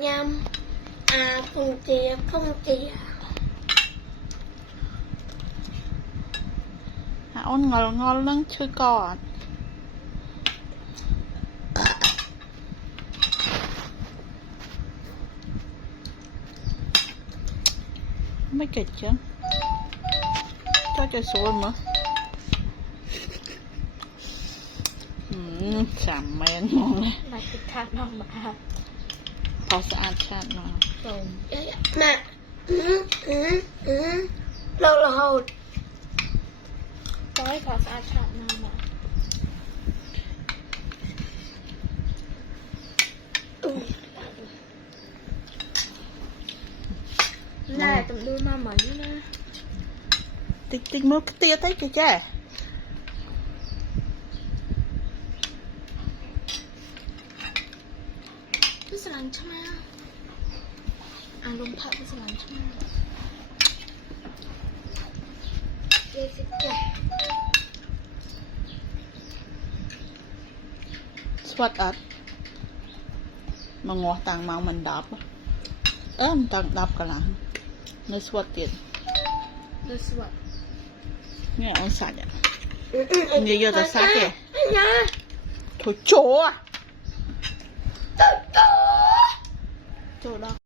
nhâm phun chia ôn ngon lắm chưa còn mấy kịch chứ cho xuống mà chạm men ngon này mà thịt thang non màพอสะอาดชาติเนาะ mà lâu là hột tối có sạch sạch nào mà này tụi đưa mà mấy nữaติ๊กติ๊กมือเตี้ยติ๊กแก่พี่สลันใช่ไหมลมพัดพี่สลันใช่ไหมเจ๊สิจ๊ะสวัสดีมางอต่างเมามันดับมันต่างดับกันละในสวัสดีดูสวัสดเนี่ยonสัตว์เนี่ยเยอะแต่สัตว์เนี่ยถูกโจ้อะโจ้ดอก